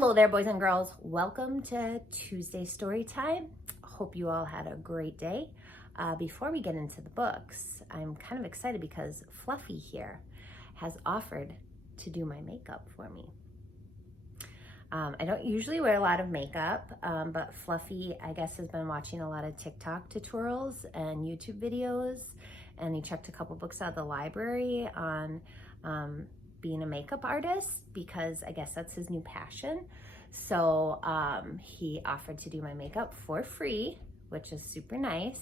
Hello there, boys and girls. Welcome to Tuesday Story Time. Hope you all had a great day. Before we get into the books, I'm kind of excited because Fluffy here has offered to do my makeup for me. I don't usually wear a lot of makeup, but Fluffy, I guess, has been watching a lot of TikTok tutorials and YouTube videos, and he checked a couple books out of the library on being a makeup artist because I guess that's his new passion. So he offered to do my makeup for free, which is super nice.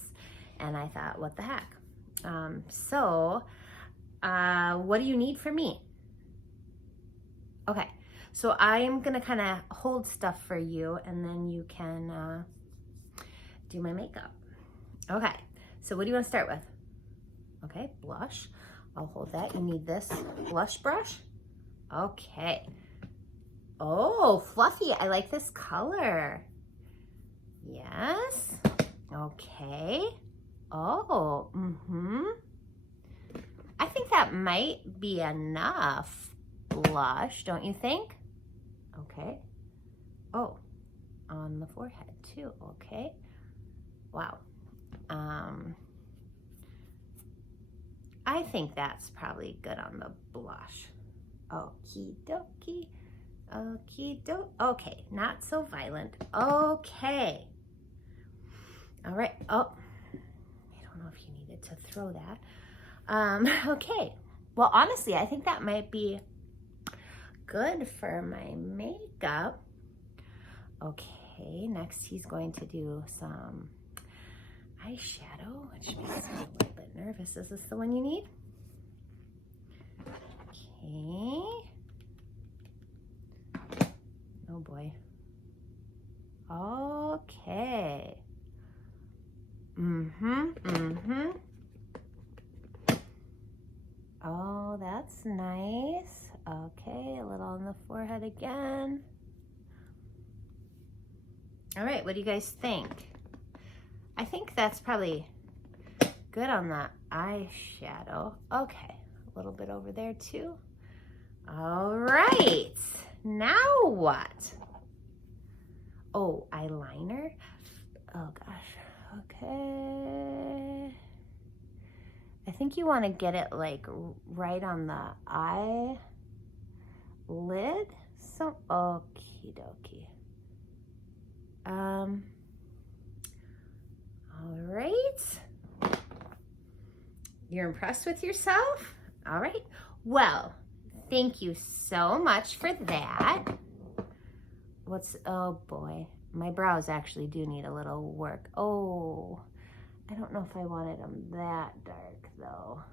And I thought, what the heck? What do you need from me? Okay, so I'm gonna kind of hold stuff for you and then you can do my makeup. Okay, so what do you want to start with? Okay, blush. I'll hold that. You need this blush brush. Okay. Oh, Fluffy, I like this color. Yes. Okay. Oh, I think that might be enough blush, don't you think? Okay. Oh, on the forehead too. Okay. Wow. I think that's probably good on the blush. Okie dokie. Okie doke. Okay, not so violent. Okay. All right. Oh, I don't know if you needed to throw that. Okay. Well, honestly, I think that might be good for my makeup. Okay, next he's going to do some eyeshadow, which makes me a little bit nervous. Is this the one you need? Okay. Oh boy. Okay. Oh, that's nice. Okay, a little on the forehead again. All right, what do you guys think? I think that's probably good on the eyeshadow. Okay, a little bit over there too. All right, now what? Oh, eyeliner. Oh gosh, okay. I think you want to get it like right on the eyelid. So, okie dokie. All right. You're impressed with yourself? All right. Well, thank you so much for that. Oh boy, my brows actually do need a little work. Oh, I don't know if I wanted them that dark though.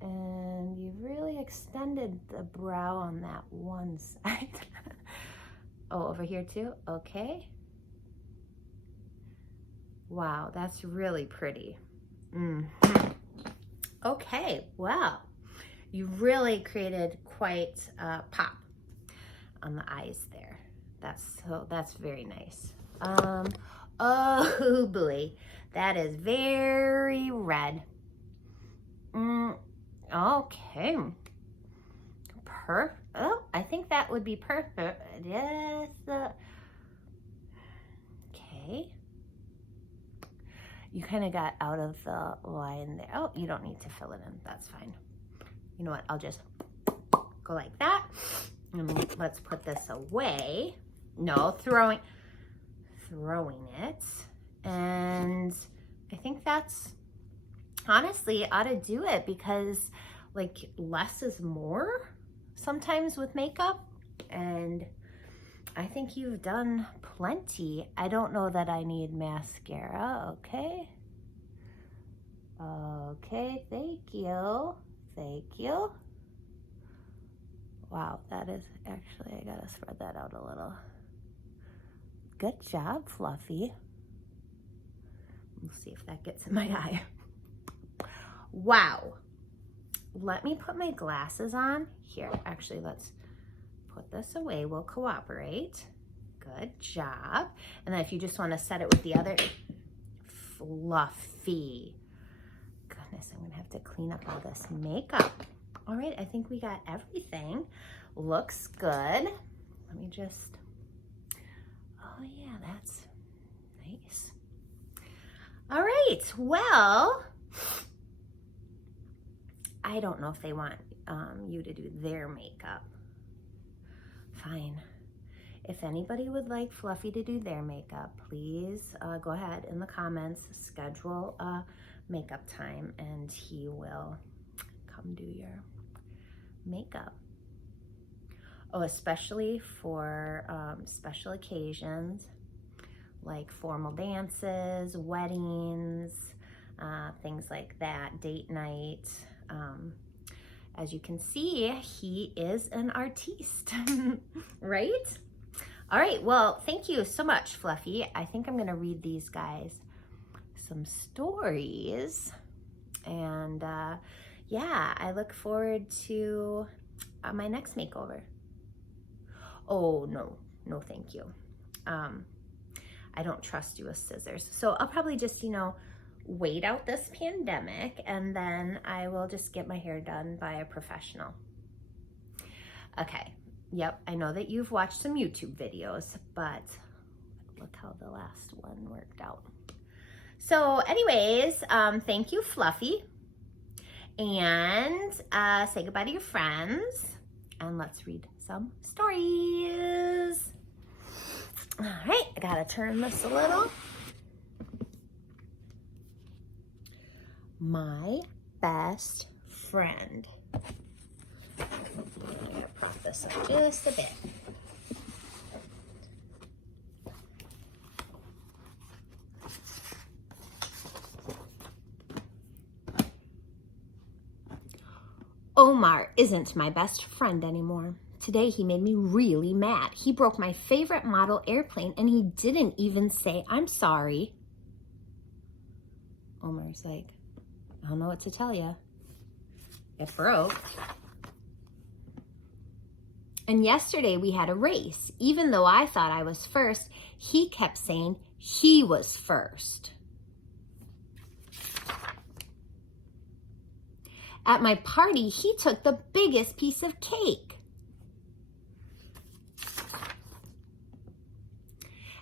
And you've really extended the brow on that one side. Oh, over here too? Okay. Wow, that's really pretty. Okay, well, you really created quite a pop on the eyes there. That's very nice. Oh boy, that is very red. Okay. Oh, I think that would be perfect. Yes. Okay. You kind of got out of the line there. Oh, you don't need to fill it in. That's fine. You know what? I'll just go like that. And let's put this away. No, throwing it. And I think that's honestly ought to do it because like less is more sometimes with makeup. And I think you've done plenty. I don't know that I need mascara. Okay. Okay, thank you. Thank you. Wow, that is actually, I gotta spread that out a little. Good job, Fluffy. We'll see if that gets in my eye. Wow. Let me put my glasses on. Here, actually, let's put this away. We'll cooperate. Good job. And then if you just want to set it with the other, Fluffy. Goodness, I'm gonna have to clean up all this makeup. All right, I think we got everything. Looks good. Let me just, oh yeah, that's nice. All right, well, I don't know if they want you to do their makeup. Fine. If anybody would like Fluffy to do their makeup, please go ahead in the comments, schedule a makeup time, and he will come do your makeup. Oh, especially for special occasions like formal dances, weddings, things like that, date night. As you can see, he is an artiste, right? All right, well, thank you so much, Fluffy. I think I'm gonna read these guys some stories. And yeah, I look forward to my next makeover. Oh, no, thank you. I don't trust you with scissors. So I'll probably just, wait out this pandemic, and then I will just get my hair done by a professional. Okay, yep, I know that you've watched some YouTube videos, but look how the last one worked out. So anyways, thank you, Fluffy. And say goodbye to your friends, and let's read some stories. All right, I gotta turn this a little. My best friend. I'm gonna prop this up just a bit. Omar isn't my best friend anymore. Today he made me really mad. He broke my favorite model airplane and he didn't even say, "I'm sorry." Omar's like, I don't know what to tell you. It broke. And yesterday we had a race. Even though I thought I was first, he kept saying he was first. At my party, he took the biggest piece of cake.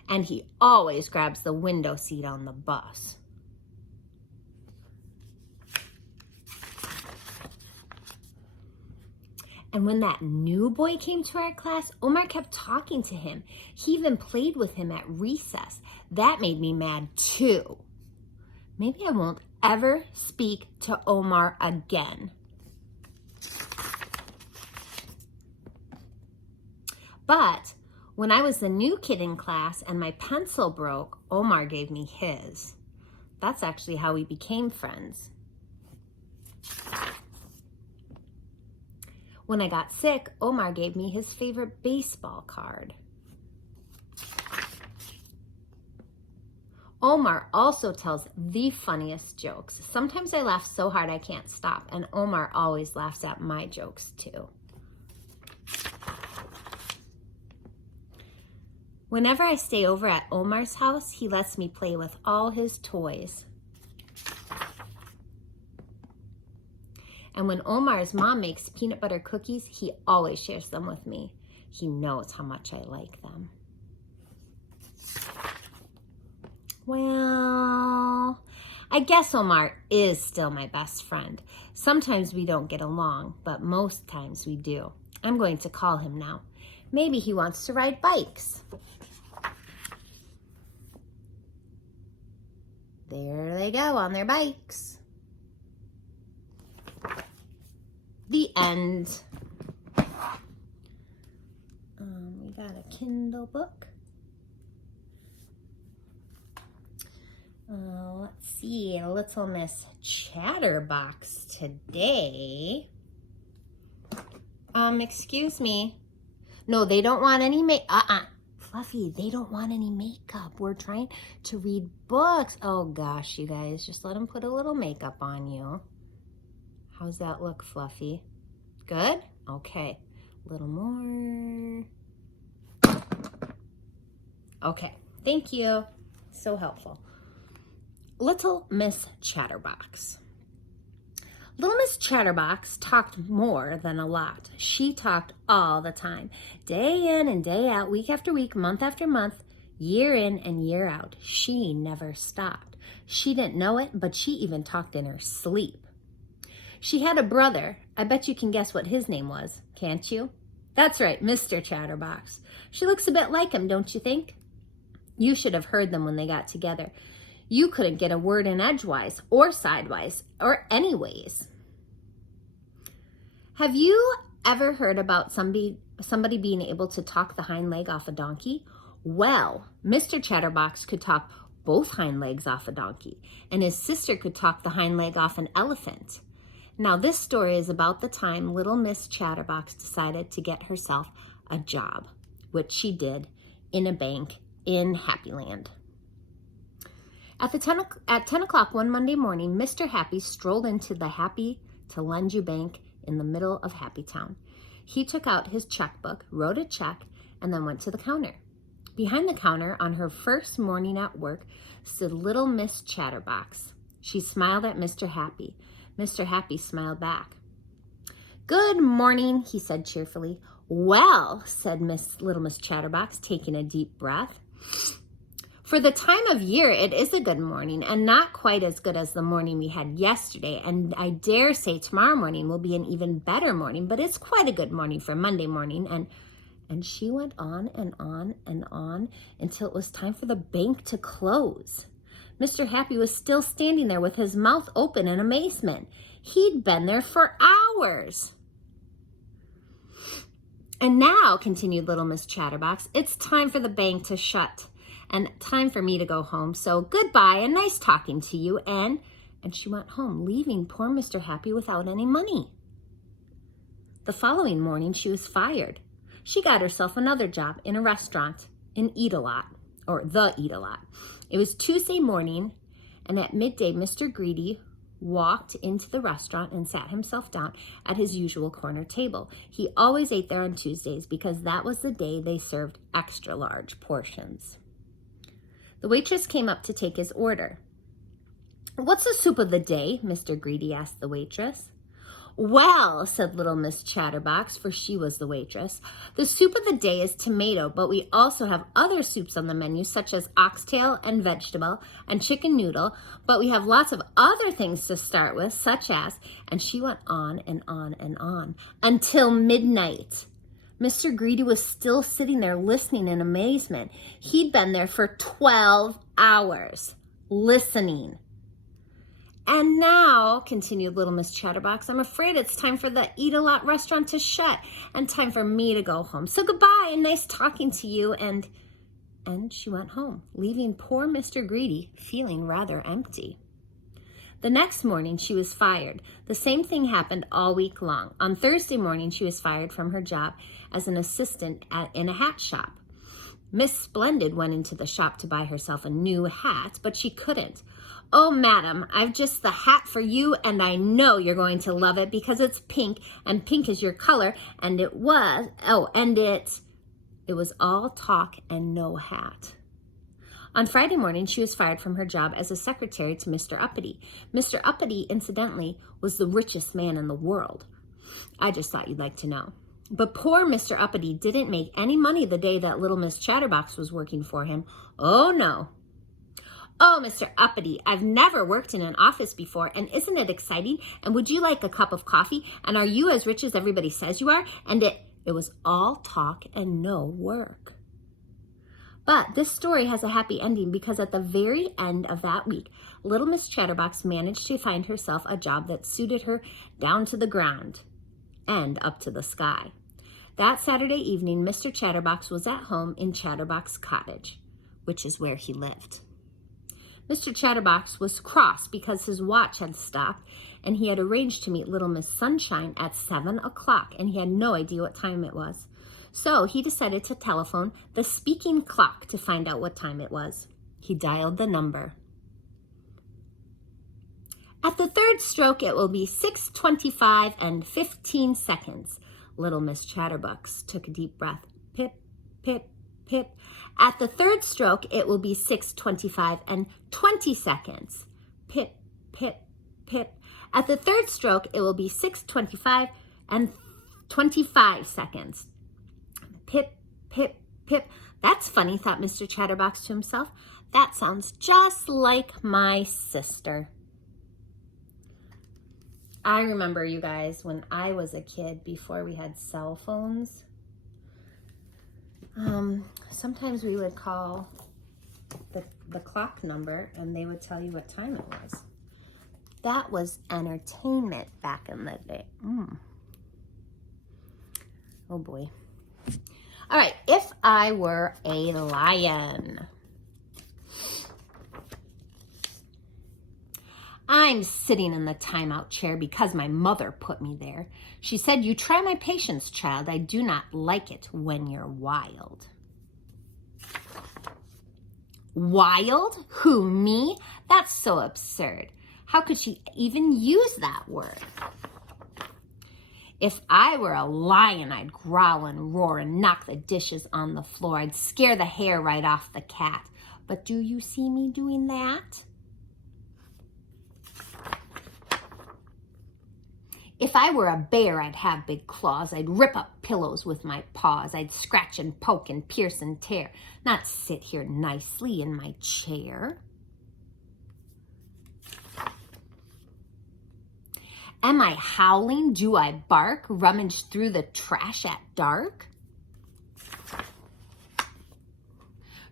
And he always grabs the window seat on the bus. And when that new boy came to our class, Omar kept talking to him. He even played with him at recess. That made me mad too. Maybe I won't ever speak to Omar again. But when I was the new kid in class and my pencil broke, Omar gave me his. That's actually how we became friends. When I got sick, Omar gave me his favorite baseball card. Omar also tells the funniest jokes. Sometimes I laugh so hard I can't stop, and Omar always laughs at my jokes too. Whenever I stay over at Omar's house, he lets me play with all his toys. And when Omar's mom makes peanut butter cookies, he always shares them with me. He knows how much I like them. Well, I guess Omar is still my best friend. Sometimes we don't get along, but most times we do. I'm going to call him now. Maybe he wants to ride bikes. There they go on their bikes. The end. We got a Kindle book. Let's see, Little Miss Chatterbox today. Excuse me. No, they don't want any Fluffy, they don't want any makeup. We're trying to read books. Oh gosh, you guys, just let them put a little makeup on you. How's that look, Fluffy? Good? Okay, a little more. Okay, thank you. So helpful. Little Miss Chatterbox. Little Miss Chatterbox talked more than a lot. She talked all the time, day in and day out, week after week, month after month, year in and year out. She never stopped. She didn't know it, but she even talked in her sleep. She had a brother. I bet you can guess what his name was, can't you? That's right, Mr. Chatterbox. She looks a bit like him, don't you think? You should have heard them when they got together. You couldn't get a word in edgewise or sidewise or anyways. Have you ever heard about somebody being able to talk the hind leg off a donkey? Well, Mr. Chatterbox could talk both hind legs off a donkey, and his sister could talk the hind leg off an elephant. Now, this story is about the time little Miss Chatterbox decided to get herself a job, which she did in a bank in Happyland. At 10 o'clock one Monday morning, Mr. Happy strolled into the Happy to Lend You Bank in the middle of Happytown. He took out his checkbook, wrote a check, and then went to the counter. Behind the counter, on her first morning at work, stood little Miss Chatterbox. She smiled at Mr. Happy. Mr. Happy smiled back. "Good morning," he said cheerfully. "Well," said little Miss Chatterbox, taking a deep breath. "For the time of year, it is a good morning, and not quite as good as the morning we had yesterday, and I dare say tomorrow morning will be an even better morning, but it's quite a good morning for Monday morning." And she went on and on and on until it was time for the bank to close. Mr. Happy was still standing there with his mouth open in amazement. He'd been there for hours. "And now," continued little Miss Chatterbox, "it's time for the bank to shut and time for me to go home. So goodbye and nice talking to you." And she went home, leaving poor Mr. Happy without any money. The following morning, she was fired. She got herself another job in a restaurant in Eat-A-Lot, or the Eat-A-Lot. It was Tuesday morning, and at midday, Mr. Greedy walked into the restaurant and sat himself down at his usual corner table. He always ate there on Tuesdays because that was the day they served extra large portions. The waitress came up to take his order. "What's the soup of the day?" Mr. Greedy asked the waitress. "Well," said little Miss Chatterbox, for she was the waitress, "the soup of the day is tomato, but we also have other soups on the menu, such as oxtail and vegetable and chicken noodle, but we have lots of other things to start with, such as," and she went on and on and on, until midnight. Mr. Greedy was still sitting there listening in amazement. He'd been there for 12 hours, listening. "And now," continued little Miss Chatterbox, "I'm afraid it's time for the Eat-A-Lot restaurant to shut and time for me to go home. So goodbye and nice talking to you." And she went home, leaving poor Mr. Greedy feeling rather empty. The next morning, she was fired. The same thing happened all week long. On Thursday morning, she was fired from her job as an assistant in a hat shop. Miss Splendid went into the shop to buy herself a new hat, but she couldn't. "Oh, madam, I've just the hat for you, and I know you're going to love it because it's pink, and pink is your color, and it was all talk and no hat." On Friday morning, she was fired from her job as a secretary to Mr. Uppity. Mr. Uppity, incidentally, was the richest man in the world. I just thought you'd like to know. But poor Mr. Uppity didn't make any money the day that little Miss Chatterbox was working for him. Oh, no. "Oh, Mr. Uppity, I've never worked in an office before, and isn't it exciting? And would you like a cup of coffee? And are you as rich as everybody says you are?" And it was all talk and no work. But this story has a happy ending because at the very end of that week, little Miss Chatterbox managed to find herself a job that suited her down to the ground and up to the sky. That Saturday evening, Mr. Chatterbox was at home in Chatterbox Cottage, which is where he lived. Mr. Chatterbox was cross because his watch had stopped, and he had arranged to meet little Miss Sunshine at 7 o'clock, and he had no idea what time it was. So he decided to telephone the speaking clock to find out what time it was. He dialed the number. "At the third stroke, it will be 6:25 and 15 seconds. Little Miss Chatterbox took a deep breath. Pip, pip, pip. "At the third stroke, it will be 6:25 and 20 seconds. Pip, pip, pip. At the third stroke, it will be 6:25 and 25 seconds. Pip, pip, pip. That's funny, thought Mr. Chatterbox to himself. That sounds just like my sister. I remember, you guys, when I was a kid, before we had cell phones, sometimes we would call the clock number and they would tell you what time it was. That was entertainment back in the day. Oh boy. All right, if I were a lion. I'm sitting in the timeout chair because my mother put me there. She said, "You try my patience, child. I do not like it when you're wild." Wild? Who, me? That's so absurd. How could she even use that word? If I were a lion, I'd growl and roar and knock the dishes on the floor. I'd scare the hair right off the cat. But do you see me doing that? If I were a bear, I'd have big claws. I'd rip up pillows with my paws. I'd scratch and poke and pierce and tear, not sit here nicely in my chair. Am I howling? Do I bark? Rummage through the trash at dark?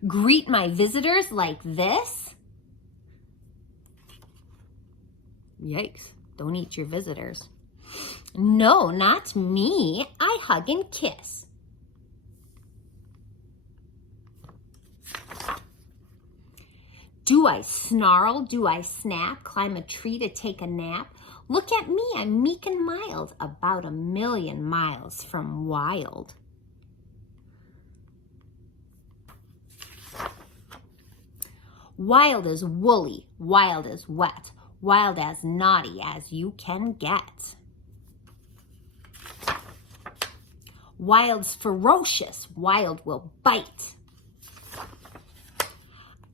Greet my visitors like this? Yikes, don't eat your visitors. No, not me. I hug and kiss. Do I snarl? Do I snap? Climb a tree to take a nap? Look at me, I'm meek and mild, about 1,000,000 miles from wild. Wild as woolly, wild as wet, wild as naughty as you can get. Wild's ferocious, wild will bite.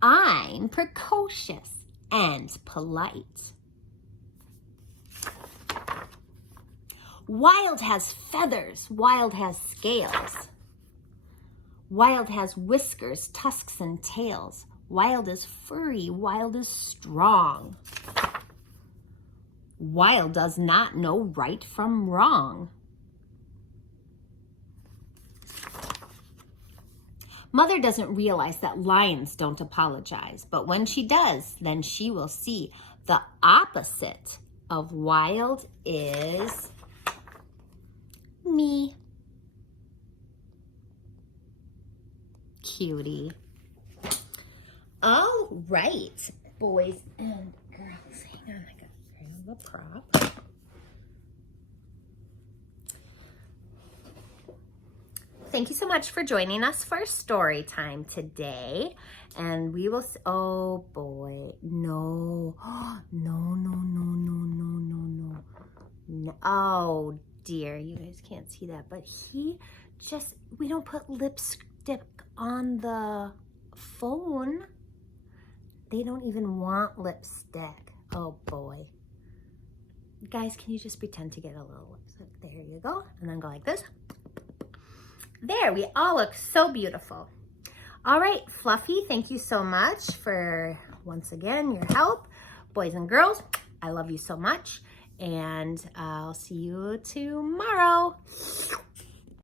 I'm precocious and polite. Wild has feathers, wild has scales. Wild has whiskers, tusks, and tails. Wild is furry, wild is strong. Wild does not know right from wrong. Mother doesn't realize that lions don't apologize, but when she does, then she will see the opposite of wild is me. Cutie. All right, boys and girls. Hang on, I got to grab the prop. Thank you so much for joining us for story time today. And we will, oh boy, no, no. Oh dear, you guys can't see that, but we don't put lipstick on the phone. They don't even want lipstick. Oh boy. Guys, can you just pretend to get a little lipstick? There you go. And then go like this. There, we all look so beautiful. All right, Fluffy, thank you so much for, once again, your help. Boys and girls, I love you so much, and I'll see you tomorrow.